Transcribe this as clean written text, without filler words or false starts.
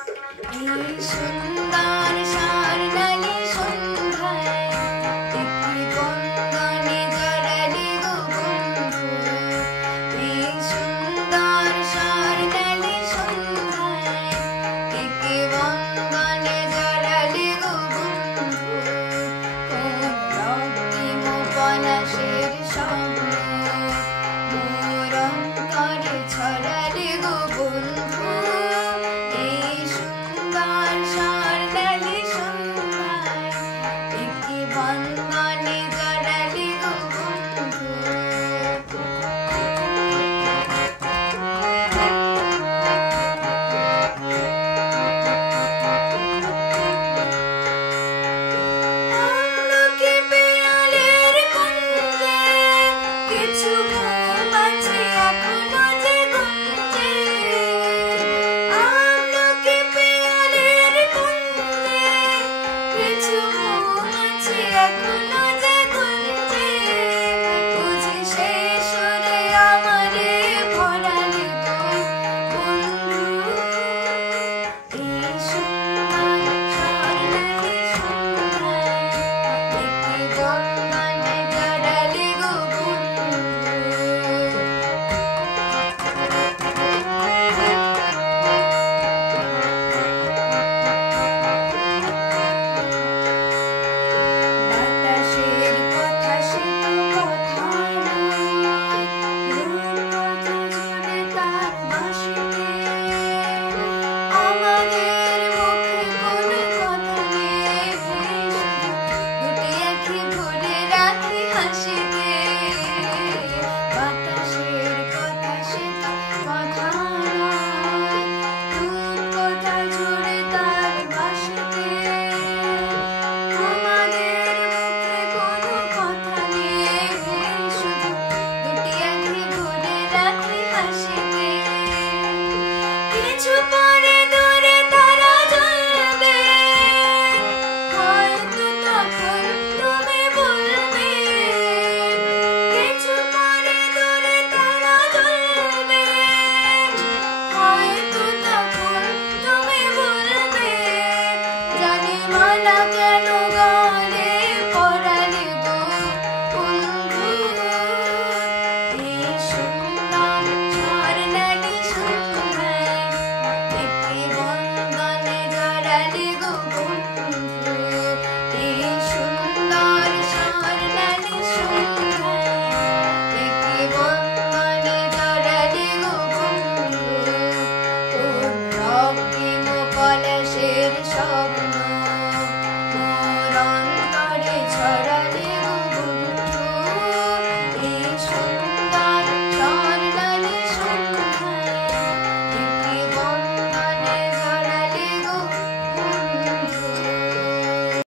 এই সুন্দর স্বর্ণালী সন্ধ্যায় একটি বন্দনে জড়ালি গো বন্ধু। এই সুন্দর স্বর্ণালী সন্ধ্যায় একটি বন্দনে জড়ালি গো বন্ধু। কোন রক্তিম পলাশের স্বপ্ন মোর অন্তরে ছড়ালি গো বন্ধু। এই সুন্দর স্বর্ণালী সন্ধ্যায় একটি বন্দনে জড়ালি গো বন্ধু। আমলকি পেয়ালের কুঞ্জে কিছু মৌমাছি এখনো যে গুঞ্জে। আমলকি পেয়ালের কুঞ্জে কিছু মৌমাছি এখনো যে গুঞ্জে। বুঝি সেই সুরে আমারে ভরালি গো বন্ধু। এই সুন্দর স্বর্ণালী সন্ধ্যায় একটি বন্দনে জড়ালি গো বন্ধু। বাতাসের কথা সে তো কথা নয়, রূপকথা জুড়ে তার বাঁশিতে। আমাদের মুখে কোনো কথা নেই, দুটি আঁখি ভরে রাখি হাসিতে। বাতাসের কথা সে তো কথা নয়, রূপকথা জুড়ে তার বাঁশিতে। আমাদের মুখে কোনো কথা নেই, শুধু দুটি আঁখি ভরে রাখি হাসিতে। কিছু পরে